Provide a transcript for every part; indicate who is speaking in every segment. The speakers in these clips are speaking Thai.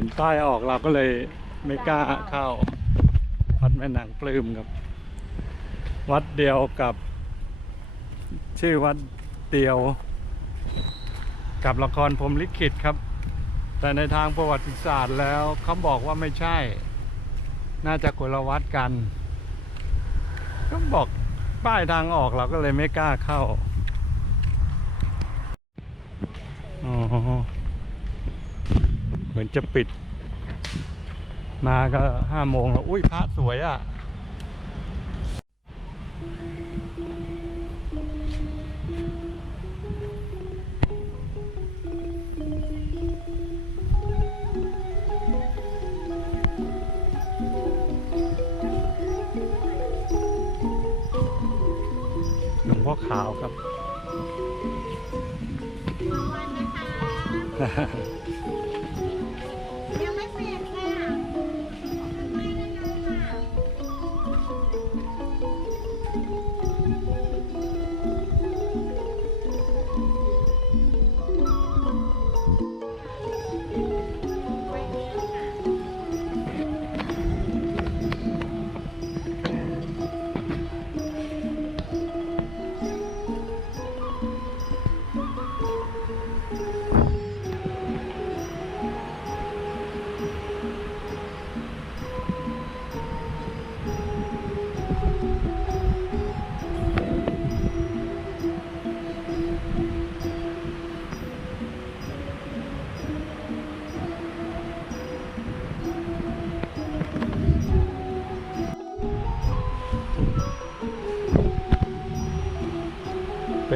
Speaker 1: ห็นป้ายออกเราก็เลยไม่กล้าเข้า วัดแม่นางปลื้มครับ วัดเดียวกับ ชื่อวัดเดียว กับละครพรมลิขิตครับ แต่ในทางประวัติศาสตร์แล้วเขาบอกว่าไม่ใช่ น่าจะคนละวัดกันก็บอกป้ายทางออกเราก็เลยไม่กล้าเข้า อ๋อ มือนจะปิด มาก็ห้าโมงแล้ว อุ้ยพระสวยอะ หลวงพ่อขาวครับ
Speaker 2: วันน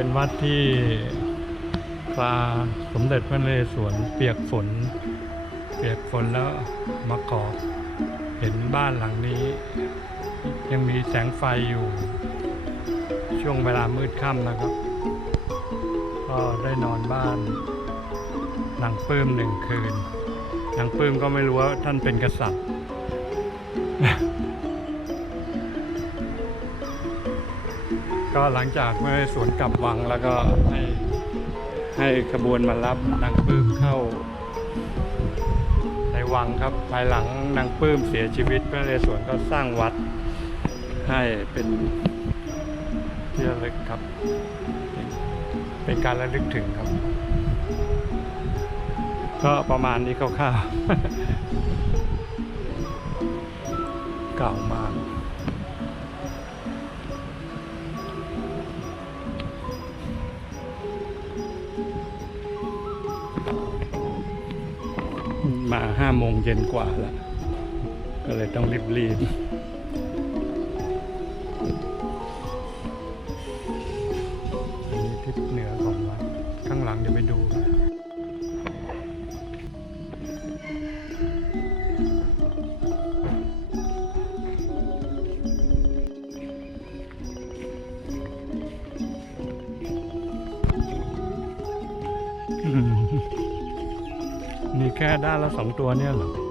Speaker 2: เป็
Speaker 1: นวัดที่พระสมเด็จพระนเรศวรเปียกฝน เปียกฝนแล้วมาเกาะเห็นบ้านหลังนี้ ยังมีแสงไฟอยู่ ช่วงเวลามืดค่ำนะครับ ก็ได้นอนบ้านนางปื้มหนึ่งคืนนางปื้มก็ไม่รู้ว่าท่านเป็นกษัตริย์ ก็หลังจากเมื่อสวนกลับวังแล้วก็ให้ให้ขบวนมารับนางปื้มเข้า ในวังครับภายหลังนางปื้มเสียชีวิตพระนเรศวรก็สร้างวัดให้เป็นที่ระลึกครับ เป็นการระลึกถึงครับ ก็ประมาณนี้คร่าวๆเก่ามาก มาห้าโมงเย็นกว่าแล้ว ก็เลยต้องรีบรีบ ด้านละสองตัวเนี่ยเหรอเอ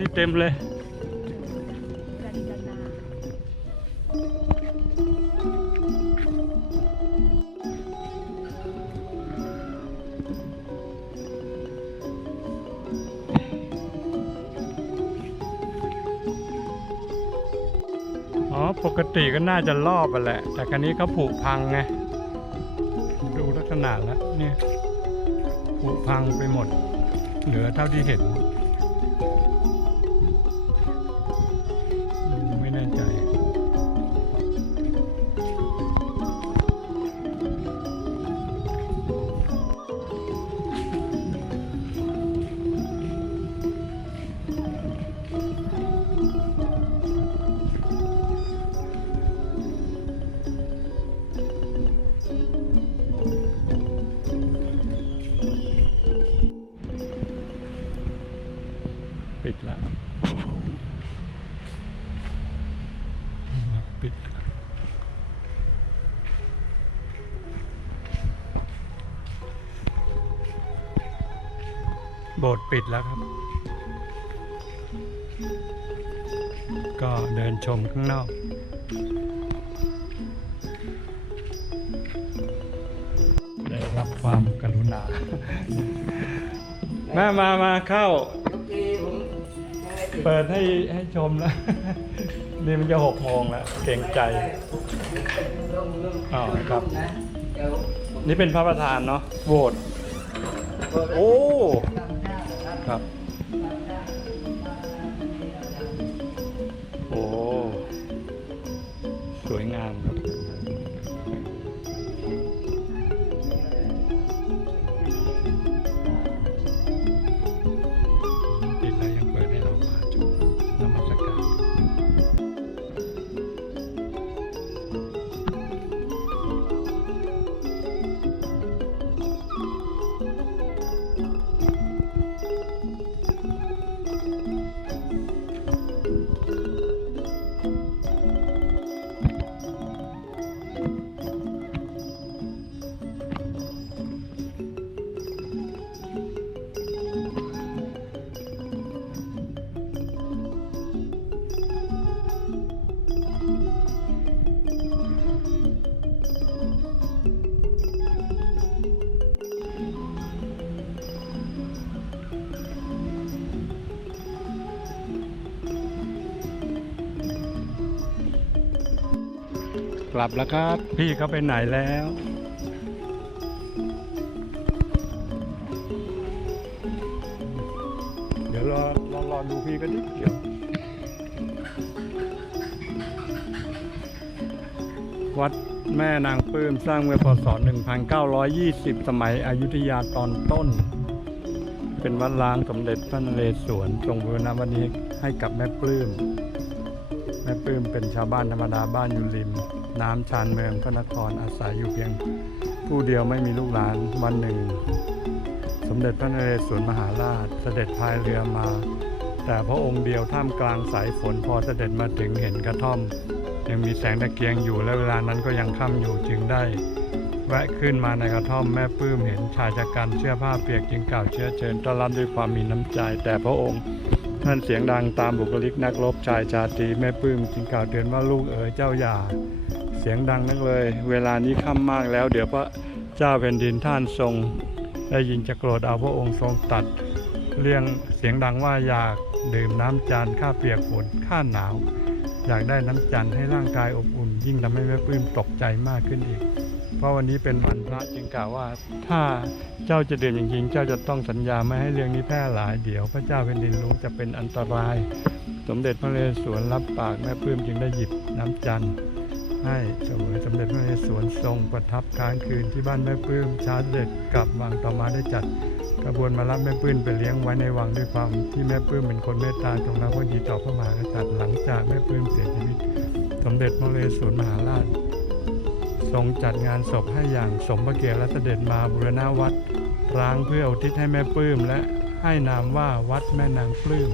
Speaker 1: นี่เต็มเลยอ๋อปกติก็น่าจะรอบอะแหละ แต่ครั้นี้เขาผุพังไง ดูลักษณะแล้วเนี่ยผุพังไปหมด เหลือเท่าที่เห็น สถ์ปิดแล้วครับ ก็เดินชมข้างนอก ได้รับความกรุณา มามามาเข้า เปิดให้ให้ชมแล้ว นี่มันจะหกโมงแล้ว เกรงใจอ๋อครับ นี่เป็นพระประธานเนาะโหวตโอ้ ครับ ลับแล้วครับ พี่เขาไปไหนแล้วเดี๋ยวรอรอรอดูพี่กันดิเดียววัดแม่นางปลื้มสร้างเมื่อพศ 1920 สมัยอยุธยาตอนต้น เป็นวัดล้างสมเด็จพระนเรศวรทรงบูรณะวันนี้ให้กับแม่ปลื้มแม่ปลื้มเป็นชาวบ้านธรรมดาบ้านอยู่ริม น้ำชานเมืองพระนครอาศัยอยู่เพียง ผู้เดียวไม่มีลูกหลานวันหนึ่ง สมเด็จพระนเรศวรมหาราชเสด็จพายเรือมา แต่พระองค์เดียวท่ามกลางสายฝนพอเสด็จมาถึงเห็นกระท่อม ยังมีแสงตะเกียงอยู่และเวลานั้นก็ยังค่ำอยู่จึงได้ แวะขึ้นมาในกระท่อมแม่ปื้มเห็นชายชะกันเสื้อผ้าเปียกจึงกล่าวเชื้อเชิญต้อนรับด้วยความมีน้ำใจแต่พระองค์ ท่านเสียงดังตามบุคลิกนักรบชายชาตรีแม่ปื้มจึงกล่าวเตือนว่าลูกเอ๋ยเจ้าอย่า เสียงดังนักเลย เวลานี้ค่ำมากแล้ว เดี๋ยวพระเจ้าแผ่นดินท่านทรง ได้ยินจะโกรธเอาพระองค์ทรงตัด เรื่องเสียงดังว่าอยากดื่มน้ำจานข้าเปียกฝนข้าหนาว อยากได้น้ำจันท์ให้ร่างกายอบอุ่น ยิ่งทำให้แม่ปื้มตกใจมากขึ้นอีก เพราะวันนี้เป็นวันพระจึงกล่าวว่า ถ้าเจ้าจะเดื่มจริงๆ เจ้าจะต้องสัญญาไม่ให้เรื่องนี้แพร่หลายเดี๋ยว พระเจ้าแผ่นดินรู้จะเป็นอันตราย สมเด็จพระนเรศวรรับปากแม่ปลื้มจึงได้หยิบน้ำจันทร์ให้เสวยสมเด็จพระนเรศวรทรงประทับค้างคืนที่บ้านแม่ปลื้มช้าเสด็จกลับวังต่อมาได้จัดกระบวนมารับแม่ปื้นไปเลี้ยงไว้ในวังด้วยความที่แม่ปื้มเป็นคนเมตตาจงรักภักดีต่อพระมหากษัตริย์หลังจากแม่ปื้มเสียชีวิต สมเด็จพระนเรศวรมหาราช ทรงจัดงานศพให้อย่างสมพระเกียรติและเสด็จมาบูรณะวัดร้างเพื่ออุทิศให้แม่ปื้มและให้นามว่าวัดแม่นางปลื้ม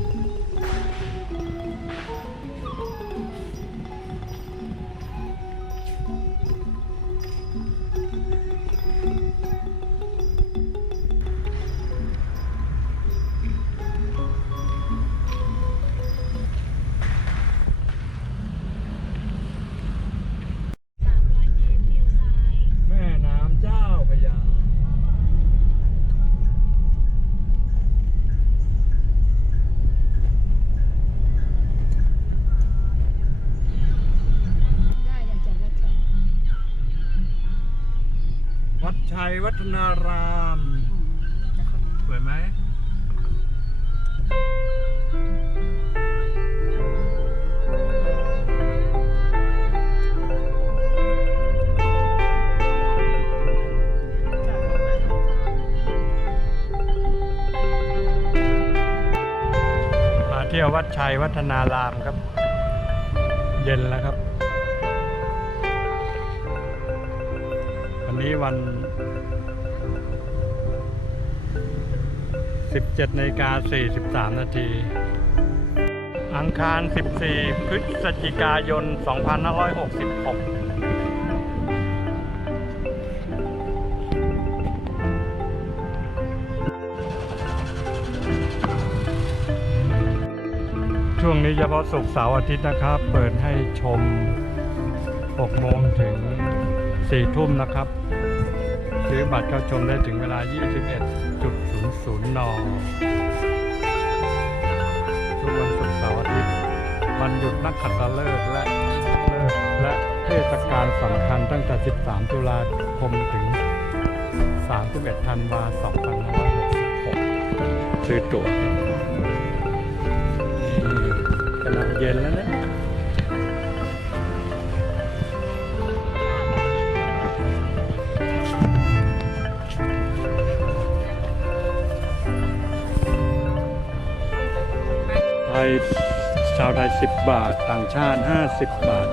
Speaker 1: ย
Speaker 3: วั
Speaker 1: ฒนาราม
Speaker 3: แต่คน
Speaker 1: สวยไหมมาเที่ยววัดชัยวัฒนารามครับ เย็นแล้วครับ วันนี้วัน 17นาฬิกา43 นาที อังคาร 14 พฤศจิกายน 2566ช่วงนี้เฉพาะศุกร์เสาร์อาทิตย์นะครับ เปิดให้ชม 6 โมงถึง 4 ทุ่มนะครับ ซื้อบัตรเข้าชมได้ถึงเวลา 21.00 น ทุกวันศุกร์เสาร์อาทิตย์วันหยุดนักขัตฤกษ์และเลิกและเทศกาลสำคัญตั้งแต่ 13 ตุลาคมถึง 31 ธันวาคม 2566 ซื้อตั๋วนี่กำลังเย็นแล้วนะ ไทย 10 บาท ต่างชาติ 50 บาท